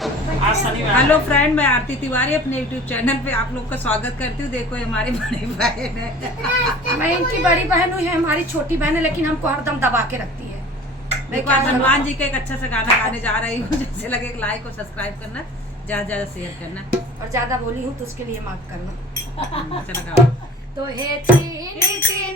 Hello friend, मैं आरती तिवारी अपने YouTube channel पे आप लोग का स्वागत करती हूँ। देखो हमारी बड़ी बहन है। मैं इनकी बड़ी बहन हूँ, हमारी छोटी बहन है, लेकिन हमको हरदम दबा के रखती है। मैं आज हनुमान जी का एक अच्छा सा गाना गाने जा रही हूँ। जैसे लगे एक लाइक और सब्सक्राइब करना, ज्यादा ज्यादा शेयर करना, और ज्यादा बोली हूँ तो उसके लिए माफ करना। चलो गाओ। तो हे तीन तीन